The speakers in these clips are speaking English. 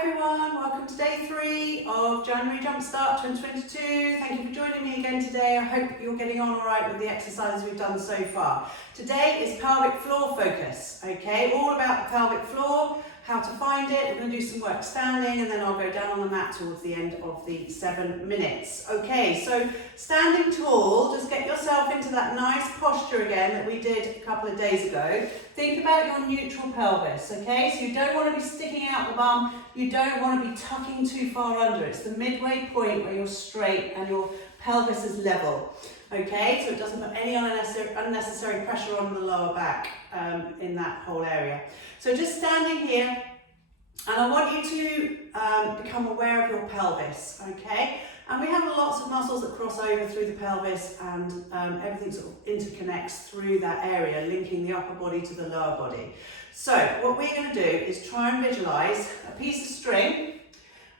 everyone, welcome to day 3 of JanYOUary Jumpstart 2022. Thank you for joining me again today. I hope you're getting on alright with the exercises we've done so far. Today is pelvic floor focus, okay? All about the pelvic floor, how to find it. We're going to do some work standing and then I'll go down on the mat towards the end of the 7 minutes. Okay, so standing tall, just get yourself into that nice posture again that we did a couple of days ago. Think about your neutral pelvis, okay? So you don't want to be sticking out the bum, you don't want to be tucking too far under. It's the midway point where you're straight and your pelvis is level, okay? So it doesn't put any unnecessary pressure on the lower back in that whole area. So just standing here, and I want you to become aware of your pelvis, okay? And we have lots of muscles that cross over through the pelvis and everything sort of interconnects through that area, linking the upper body to the lower body. So what we're going to do is try and visualise a piece of string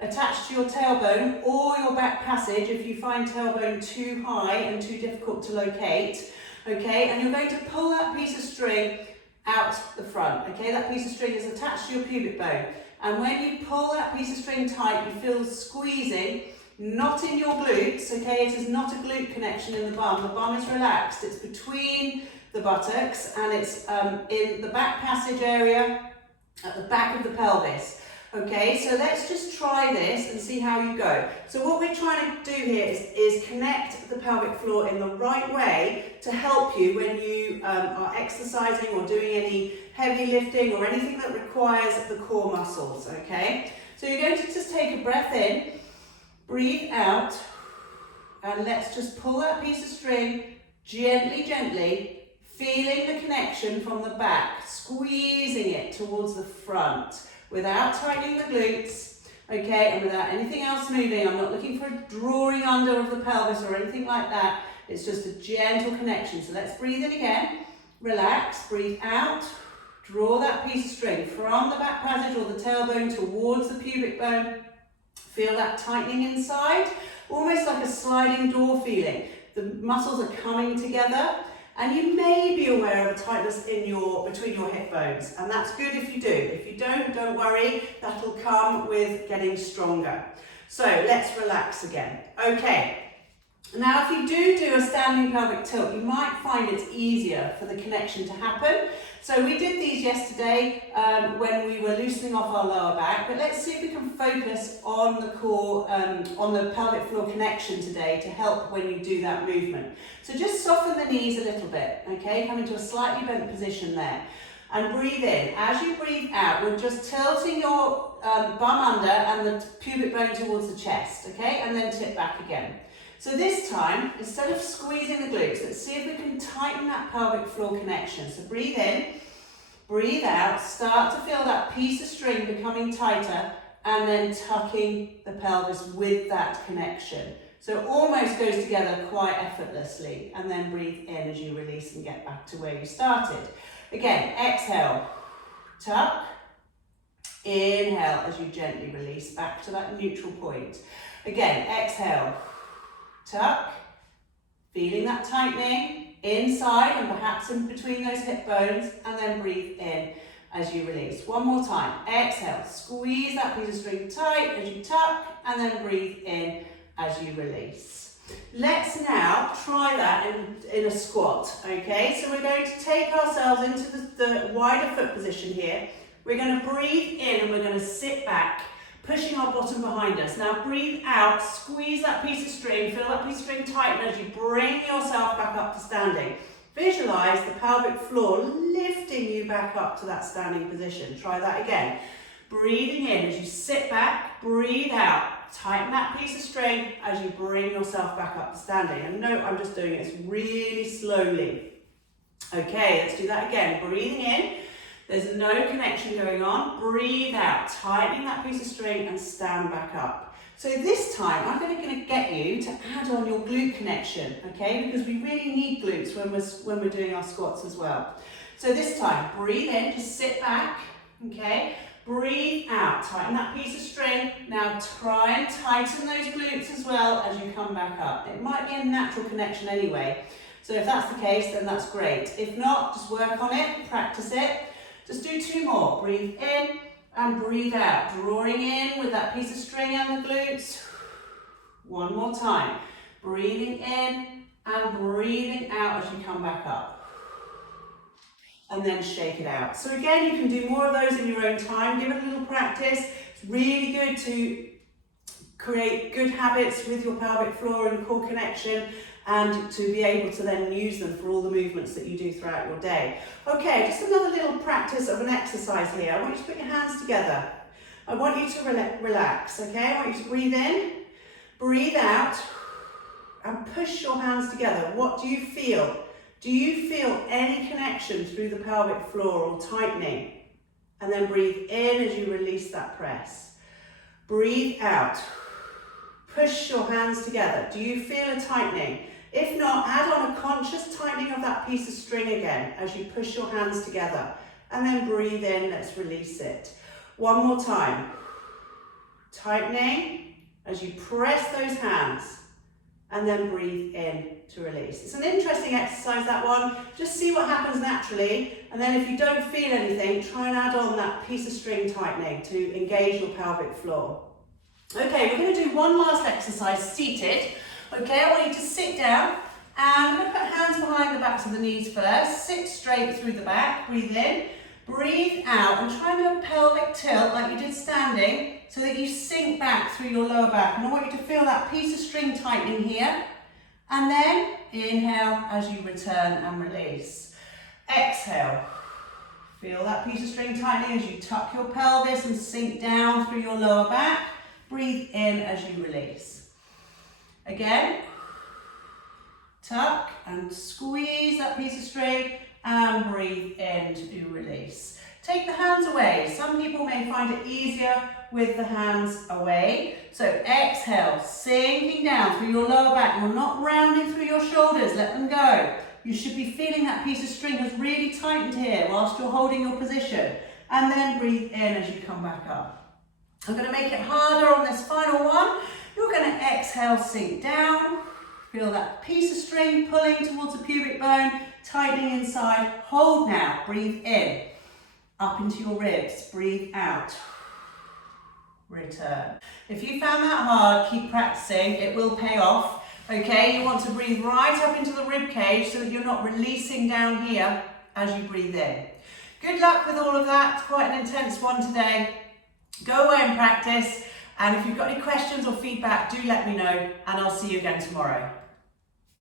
attached to your tailbone or your back passage if you find tailbone too high and too difficult to locate, okay? And you're going to pull that piece of string out the front, okay? That piece of string is attached to your pubic bone. And when you pull that piece of string tight, you feel squeezing, not in your glutes, okay? It is not a glute connection in the bum. The bum is relaxed. It's between the buttocks and it's in the back passage area at the back of the pelvis. Okay, so let's just try this and see how you go. So what we're trying to do here is connect the pelvic floor in the right way to help you when you are exercising or doing any heavy lifting or anything that requires the core muscles, okay? So you're going to just take a breath in, breathe out, and let's just pull that piece of string gently, gently, feeling the connection from the back, squeezing it towards the front, without tightening the glutes, okay, and without anything else moving. I'm not looking for a drawing under of the pelvis or anything like that. It's just a gentle connection. So let's breathe in again, relax, breathe out, draw that piece of string from the back passage or the tailbone towards the pubic bone. Feel that tightening inside, almost like a sliding door feeling. The muscles are coming together. And you may be aware of a tightness between your hip bones, and that's good if you do. If you don't worry, that'll come with getting stronger. So let's relax again. Okay, now if you do a standing pelvic tilt, you might find it's easier for the connection to happen. So we did these yesterday when we were loosening off our lower back, but let's see if we can focus on the core, on the pelvic floor connection today to help when you do that movement. So just soften the knees a little bit, okay? Come into a slightly bent position there. And breathe in. As you breathe out, we're just tilting your bum under and the pubic bone towards the chest, okay? And then tip back again. So this time, instead of squeezing the glutes, let's see if we can tighten that pelvic floor connection. So breathe in, breathe out, start to feel that piece of string becoming tighter and then tucking the pelvis with that connection. So it almost goes together quite effortlessly, and then breathe in as you release and get back to where you started. Again, exhale, tuck, inhale as you gently release back to that neutral point. Again, exhale, tuck, feeling that tightening inside and perhaps in between those hip bones, and then breathe in as you release. One more time, exhale, squeeze that piece of string tight as you tuck, and then breathe in as you release. Let's now try that in a squat, okay? So we're going to take ourselves into the wider foot position here. We're going to breathe in and we're going to sit back, pushing our bottom behind us. Now breathe out, squeeze that piece of string, feel that piece of string tighten as you bring yourself back up to standing. Visualize the pelvic floor lifting you back up to that standing position. Try that again. Breathing in as you sit back, breathe out. Tighten that piece of string as you bring yourself back up to standing. And note, I'm just doing this really slowly. Okay, let's do that again. Breathing in. There's no connection going on. Breathe out, tightening that piece of string and stand back up. So this time, I'm going to get you to add on your glute connection, okay? Because we really need glutes when we're doing our squats as well. So this time, breathe in, just sit back, okay? Breathe out, tighten that piece of string. Now try and tighten those glutes as well as you come back up. It might be a natural connection anyway. So if that's the case, then that's great. If not, just work on it, practice it. Just do 2 more. Breathe in and breathe out, drawing in with that piece of string and the glutes. One more time, breathing in and breathing out as you come back up. And then shake it out. So again, you can do more of those in your own time. Give it a little practice. It's really good to create good habits with your pelvic floor and core connection, and to be able to then use them for all the movements that you do throughout your day. Okay, just another little practice of an exercise here. I want you to put your hands together. I want you to relax, okay? I want you to breathe in, breathe out, and push your hands together. What do you feel? Do you feel any connection through the pelvic floor or tightening? And then breathe in as you release that press. Breathe out. Push your hands together. Do you feel a tightening? If not, add on a conscious tightening of that piece of string again as you push your hands together. And then breathe in, let's release it. One more time. Tightening as you press those hands. And then breathe in to release. It's an interesting exercise, that one. Just see what happens naturally. And then if you don't feel anything, try and add on that piece of string tightening to engage your pelvic floor. Okay, we're going to do one last exercise, seated. Okay, I want you to sit down, and I'm going to put hands behind the backs of the knees first. Sit straight through the back, breathe in, breathe out, and try and do a pelvic tilt like you did standing, so that you sink back through your lower back. And I want you to feel that piece of string tightening here, and then inhale as you return and release. Exhale. Feel that piece of string tightening as you tuck your pelvis and sink down through your lower back. Breathe in as you release. Again, tuck and squeeze that piece of string and breathe in to release. Take the hands away. Some people may find it easier with the hands away. So exhale, sinking down through your lower back. You're not rounding through your shoulders, let them go. You should be feeling that piece of string has really tightened here whilst you're holding your position. And then breathe in as you come back up. I'm going to make it harder on this final one. You're going to exhale, sink down. Feel that piece of string pulling towards the pubic bone, tightening inside. Hold now, breathe in. Up into your ribs, breathe out. Return. If you found that hard, keep practicing, it will pay off. Okay, you want to breathe right up into the rib cage so that you're not releasing down here as you breathe in. Good luck with all of that. It's quite an intense one today. Go away and practice. And if you've got any questions or feedback, do let me know, and I'll see you again tomorrow.